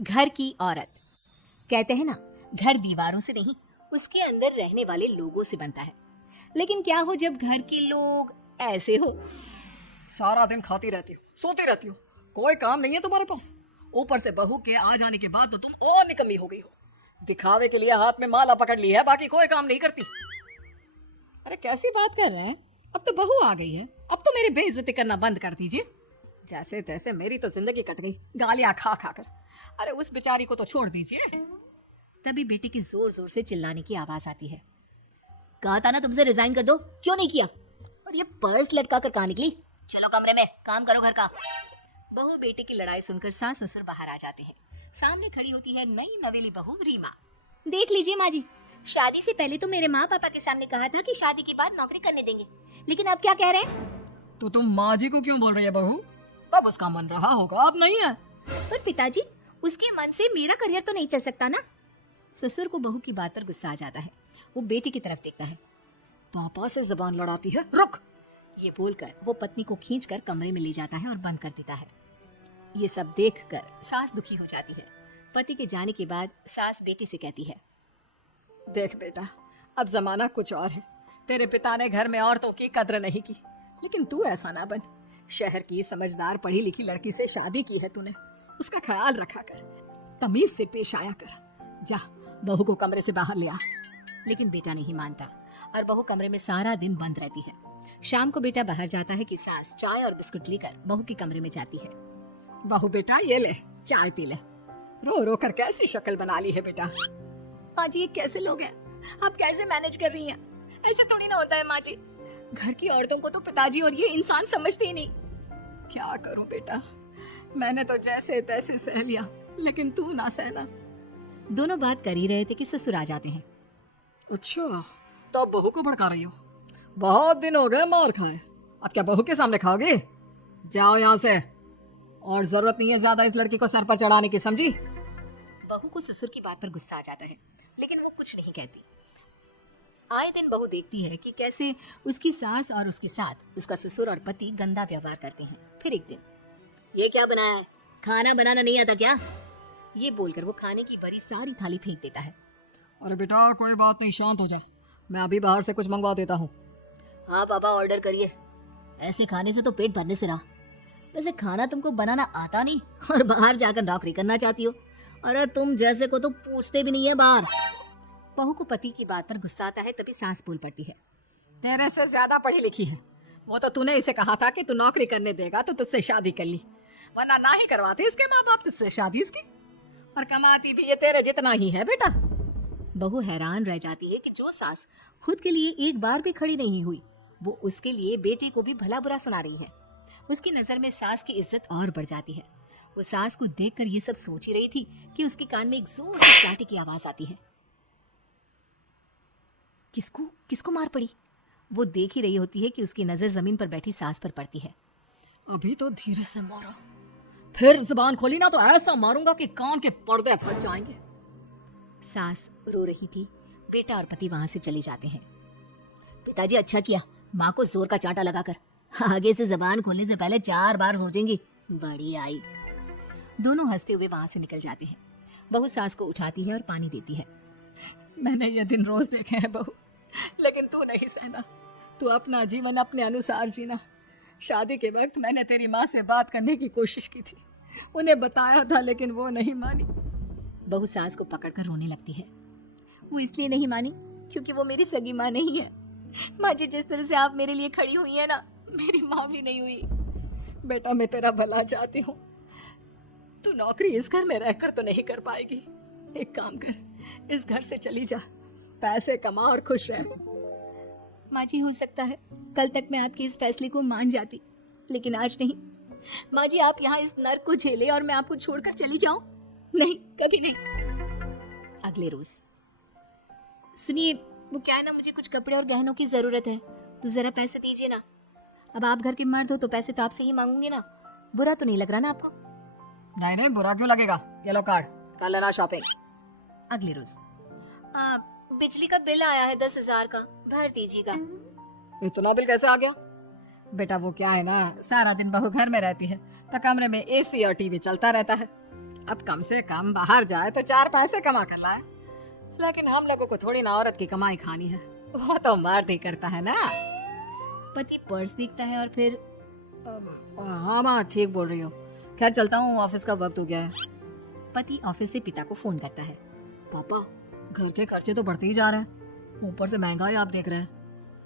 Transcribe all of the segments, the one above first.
घर की औरत। कहते हैं ना, घर दीवारों से नहीं, उसके अंदर रहने वाले लोगों से बनता है। लेकिन क्या हो जब घर के लोग ऐसे हो? सारा दिन खाती रहती हो, सोती रहती हो, कोई काम नहीं है तुम्हारे पास। ऊपर से बहू के आ जाने के बाद तो तुम और निकम्मी हो गई हो। दिखावे के लिए हाथ में माला पकड़ ली है, बाकी कोई काम नहीं करती। अरे कैसी बात कर रहे हैं? अब तो बहू आ गई है, अब तो मेरी बेइज्जती करना बंद कर दीजिए। जैसे तैसे मेरी तो जिंदगी कट गई, गालियां खा खा कर। अरे उस बेचारी को तो छोड़ दीजिए। तभी बेटी की जोर जोर से चिल्लाने की आवाज आती है। कहा था ना तुमसे रिजाइन कर दो, क्यों नहीं किया? और ये पर्स लटका कर कहाँ निकली? चलो कमरे में काम करो घर का। बहू बेटी की लड़ाई सुनकर सास ससुर बाहर आ जाते हैं। सामने खड़ी होती है नई नवेली बहू रीमा। देख लीजिए माँ जी, शादी से पहले तो मेरे माँ पापा के सामने कहा था कि शादी के बाद नौकरी करने देंगे, लेकिन अब क्या कह रहे हैं? तो तुम माँ जी को क्यों बोल रही है बहू? तब उसका मन रहा होगा, अब नहीं है। पर पिताजी, उसके मन से मेरा करियर तो नहीं चल सकता ना। ससुर को बहू की बात पर गुस्सा आ जाता है। वो बेटी की तरफ देखता है। पापा से जबान लड़ाती है, रुक। ये बोलकर वो पत्नी को खींचकर कमरे में ले जाता है और बंद कर देता है। ये सब देखकर सास दुखी हो जाती है। पति के जाने के बाद सास बेटी से कहती है, देख बेटा, अब जमाना कुछ और है। तेरे पिता ने घर में औरतों की कद्र नहीं की, लेकिन तू ऐसा ना बन। शहर की समझदार पढ़ी लिखी लड़की से शादी की है तूने, उसका ख्याल रखा कर, तमीज से पेश आया कर। जा, बहू को कमरे से बाहर ले आ। लेकिन बेटा नहीं मानता और बहू कमरे में सारा दिन बंद रहती है। शाम को बेटा बाहर जाता है कि सास चाय और बिस्कुट लेकर बहू के कमरे में जाती है। बहू बेटा ये ले, चाय पी ले। रो रो कर कैसी शक्ल बना ली है बेटा। माँ जी, ये कैसे लोग हैं? आप कैसे मैनेज कर रही हैं? ऐसे थोड़ी ना होता है माँ जी। घर की औरतों को तो पिताजी और ये इंसान समझते ही नहीं। क्या करूं बेटा, मैंने तो जैसे तैसे सह लिया, लेकिन तू ना सहना। दोनों बात कर ही रहे थे कि ससुर आ जाते हैं। अच्छा, तो अब बहू को भड़का रही हो? बहुत दिन हो गए मार खाए, अब क्या बहू के सामने खाओगे? जाओ यहाँ से, और जरूरत नहीं है ज्यादा इस लड़की को सर पर चढ़ाने की, समझी? बहू को ससुर की बात पर गुस्सा आ जाता है, लेकिन वो कुछ नहीं कहती। आए दिन बहू देखती है कि कैसे उसकी सास और उसके साथ उसका ससुर और पति गंदा व्यवहार करते हैं। फिर एक दिन, ये क्या बनाया है? खाना बनाना नहीं आता क्या? ये बोलकर वो खाने की भरी सारी थाली फेंक देता है। अरे बेटा कोई बात नहीं, शांत हो जाए, मैं अभी बाहर से कुछ मंगवा देता हूँ। हाँ पापा, ऑर्डर करिए। ऐसे खाने से तो पेट भरने से रहा। वैसे खाना तुमको बनाना आता नहीं और बाहर जाकर नौकरी करना चाहती हो। अरे तुम जैसे को तो पूछते भी नहीं है बाहर। बहू को पति की बात पर गुस्सा आता है, तभी सास बोल पड़ती है। तेरे से ज्यादा पढ़ी लिखी है, वो तो तूने इसे कहा था कि तू नौकरी करने देगा तो तुझसे शादी कर ली, वरना ना ही करवाते इसके माँ बाप तुझसे शादी इसकी। और कमाती भी ये तेरे जितना ही है बेटा। बहू हैरान रह जाती है कि जो सास खुद के लिए एक बार भी खड़ी नहीं हुई, वो उसके लिए बेटे को भी भला बुरा सुना रही है। उसकी नजर में सास की इज्जत और बढ़ जाती है। वो सास को देखकर ये सब सोच ही रही थी कि उसके कान में एक जोर से चाटी की आवाज आती है। किसको किसको मार पड़ी? वो देख ही रही होती है कि उसकी नजर जमीन पर बैठी सास पर पड़ती है। अभी तो धीरे से मारा, फिर जुबान खोली ना तो ऐसा मारूंगा कि कान के पर्दे फट जाएंगे। सास रो रही थी। बेटा और पति वहां से चले जाते हैं। पिताजी अच्छा किया माँ को जोर का चांटा लगाकर, आगे से जबान खोलने से पहले 4 बार सोचेंगी। बड़ी आई। दोनों हंसते हुए वहां से निकल जाते हैं। बहू सास को उठाती है और पानी देती है। मैंने ये दिन रोज देखे हैं बहू, लेकिन तू नहीं सहना। तू अपना जीवन अपने अनुसार जीना। शादी के वक्त मैंने तेरी माँ से बात करने की कोशिश की थी, उन्हें बताया था, लेकिन वो नहीं मानी। बहू सास को पकड़कर रोने लगती है। वो इसलिए नहीं मानी क्योंकि वो मेरी सगी माँ नहीं है। माँ जी, जिस तरह से आप मेरे लिए खड़ी हुई है ना, मेरी माँ भी नहीं हुई। बेटा मैं तेरा भला चाहती हूँ, तू नौकरी इस घर में रहकर तो नहीं कर पाएगी। एक काम कर, इस घर से चली जा, पैसे कमा और खुश रह। माँ जी, हो सकता है कल तक मैं आपके इस फैसले को मान जाती, लेकिन आज नहीं। माँ जी, आप यहाँ इस नर्क को झेले और मैं आपको छोड़कर चली जाऊं? नहीं, कभी नहीं। अगले रोज, सुनिए, वो क्या है ना, मुझे कुछ कपड़े और गहनों की जरूरत है, तो जरा पैसे दीजिए ना। अब आप घर के मर्द हो तो पैसे तो आपसे ही मांगूंगे ना। बुरा तो नहीं लग रहा ना आपको? नहीं नहीं, बुरा क्यों लगेगा, ये लो कार्ड, कर लेना शॉपिंग। अगले रोज, बिजली का बिल आया है 10,000 का, भर दीजिएगा। इतना बिल कैसे आ गया? बेटा वो क्या है ना, सारा दिन बहू घर में रहती है तो कमरे में एसी और टीवी चलता रहता है। अब कम से कम बाहर जाए तो 4 पैसे कमा कर लाए। लेकिन हम लोगों को थोड़ी ना औरत की कमाई खानी है, वो तो मर्द ही करता है ना। पति पर्स देखता है और फिर हाँ माँ, ठीक बोल रही हो। खैर चलता हूँ, ऑफिस का वक्त हो गया है। पति ऑफिस से पिता को फोन करता है। पापा, घर के खर्चे तो बढ़ते ही जा रहे हैं, ऊपर से महंगाई आप देख रहे हैं।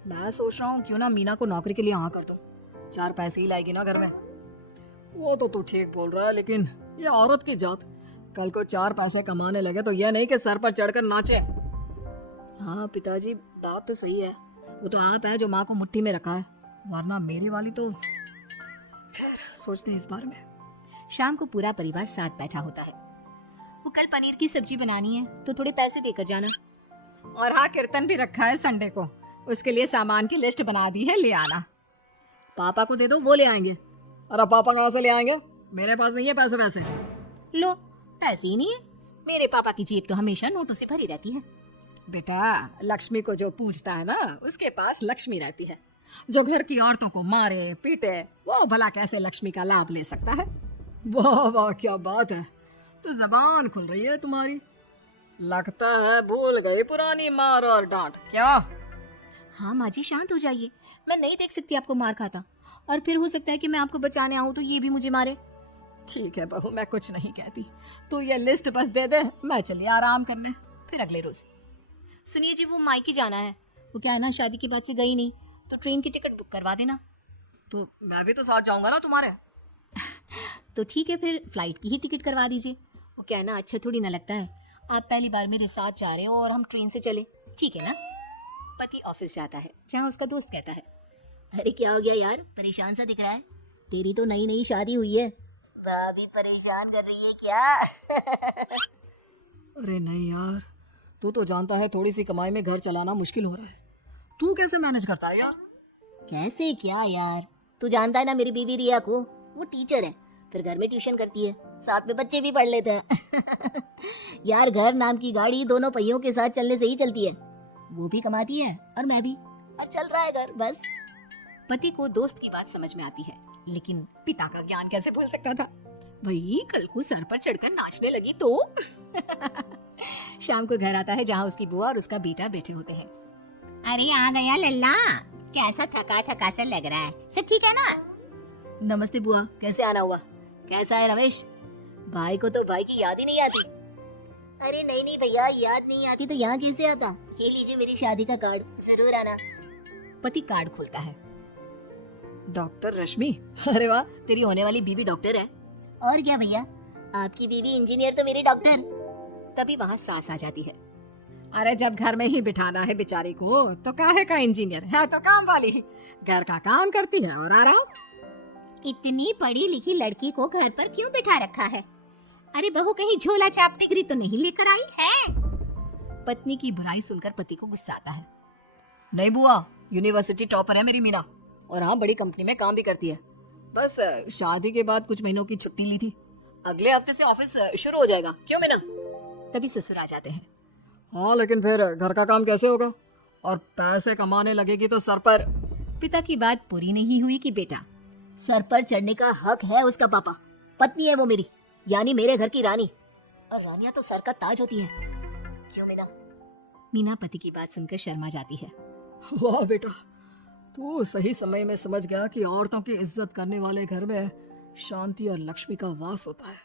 मैं सोच रहा हूँ क्यों ना मीना को नौकरी के लिए हाँ कर दूँ, 4 पैसे ही लाएगी ना घर में। वो तो तू ठीक बोल रहा है, लेकिन ये औरत की जात, कल को 4 पैसे कमाने लगे तो यह नहीं कि सर पर चढ़कर नाचे। हाँ पिताजी, बात तो सही है। वो तो आप है जो माँ को मुट्ठी में रखा है, वरना मेरी वाली तो। खैर, सोचते हैं इस बारे में। शाम को पूरा परिवार साथ बैठा होता है। वो कल पनीर की सब्जी बनानी है तो थोड़े पैसे देकर जाना। और हाँ, कीर्तन भी रखा है संडे को, उसके लिए सामान की लिस्ट बना दी है, ले आना। पापा को दे दो, वो ले आएंगे। अरे पापा कहाँ से ले आएंगे, मेरे पास नहीं है पैसे वैसे। लो, पैसे ही नहीं है। मेरे पापा की जेब तो हमेशा नोटों से भरी रहती है। बेटा, लक्ष्मी को जो पूछता है ना, उसके पास लक्ष्मी रहती है। जो घर की औरतों को मारे पीटे, वो भला कैसे लक्ष्मी का लाभ ले सकता है। वाह वाह, क्या बात है, तो जबान खुल रही है तुम्हारी। लगता है भूल गई पुरानी मार और डांट। क्या? हाँ माँ जी, शांत हो जाइए। मैं नहीं देख सकती आपको मार खाता, और फिर हो सकता है कि मैं आपको बचाने आऊँ तो ये भी मुझे मारे। ठीक है बहू, मैं कुछ नहीं कहती, तू ये लिस्ट बस दे दे, मैं चली आराम करने, फिर अगले रोज। सुनिए जी, वो मायके जाना है। वो क्या है ना, शादी के बाद से गई नहीं, तो ट्रेन की टिकट बुक करवा देना। तो मैं भी तो साथ जाऊंगा ना तुम्हारे। तो ठीक है, फिर फ्लाइट की ही टिकट करवा दीजिए। वो क्या है ना, अच्छा थोड़ी ना लगता है आप पहली बार मेरे साथ जा रहे हो और हम ट्रेन से चले, ठीक है ना। पति ऑफिस जाता है, जहाँ उसका दोस्त कहता है, अरे क्या हो गया यार, परेशान सा दिख रहा है। तेरी तो नई नई शादी हुई है, भाभी परेशान कर रही है क्या? अरे नहीं यार, तू तो जानता है थोड़ी सी कमाई में घर चलाना मुश्किल हो रहा है। तू कैसे मैनेज करता है यार? कैसे क्या यार, तू जानता है ना मेरी बीवी रिया को, वो टीचर है, फिर घर में ट्यूशन करती है, साथ में बच्चे भी पढ़ लेते हैं। यार, घर नाम की गाड़ी दोनों पहियों के साथ चलने से ही चलती है। वो भी कमाती है और मैं भी, और चल रहा है घर बस। पति को दोस्त की बात समझ में आती है, लेकिन पिता का ज्ञान कैसे भूल सकता था। भाई, कल को सर पर चढ़कर नाचने लगी तो। शाम को घर आता है, जहाँ उसकी बुआ और उसका बेटा बैठे होते हैं। अरे आ गया लल्ला, कैसा थका थका सा लग रहा है, सब ठीक है ना? नमस्ते बुआ, कैसे आना हुआ? कैसा है रमेश? भाई को तो भाई की याद ही नहीं आती। अरे नहीं नहीं भैया, याद नहीं आती तो यहाँ कैसे आता? ये लीजिए मेरी शादी का कार्ड, जरूर आना। पति कार्ड खोलता है। डॉक्टर रश्मि, अरे वाह, तेरी होने वाली बीवी डॉक्टर है। और क्या भैया, आपकी बीवी इंजीनियर तो मेरी डॉक्टर। तभी वहाँ सास आ जाती है। अरे जब घर में ही बिठाना है बेचारी को, तो काहे का इंजीनियर है, तो काम वाली ही, घर का काम करती है और आराम। इतनी पढ़ी लिखी लड़की को घर पर क्यों बिठा रखा है? अरे बहू कहीं झोला चाप डिग्री तो नहीं लेकर आई है? पत्नी की बुराई सुनकर पति को गुस्सा आता है। नहीं बुआ, यूनिवर्सिटी टॉपर है मेरी मीना, और हाँ बड़ी कंपनी में काम भी करती है। बस शादी के बाद कुछ महीनों की छुट्टी ली थी, अगले हफ्ते से ऑफिस शुरू हो जाएगा। क्यों मीना? तभी ससुर आ जाते हैं। हाँ, लेकिन फिर घर का काम कैसे होगा, और पैसे कमाने लगेगी तो सर पर। पिता की बात पूरी नहीं हुई कि बेटा, सर पर चढ़ने का हक है उसका पापा, पत्नी है वो मेरी, यानी मेरे घर की रानी, और रानियां तो सर का ताज होती है। क्यों मीना? मीना पति की बात सुनकर शर्मा जाती है। वाह बेटा, तू सही समय में समझ गया कि औरतों की इज्जत करने वाले घर में शांति और लक्ष्मी का वास होता है।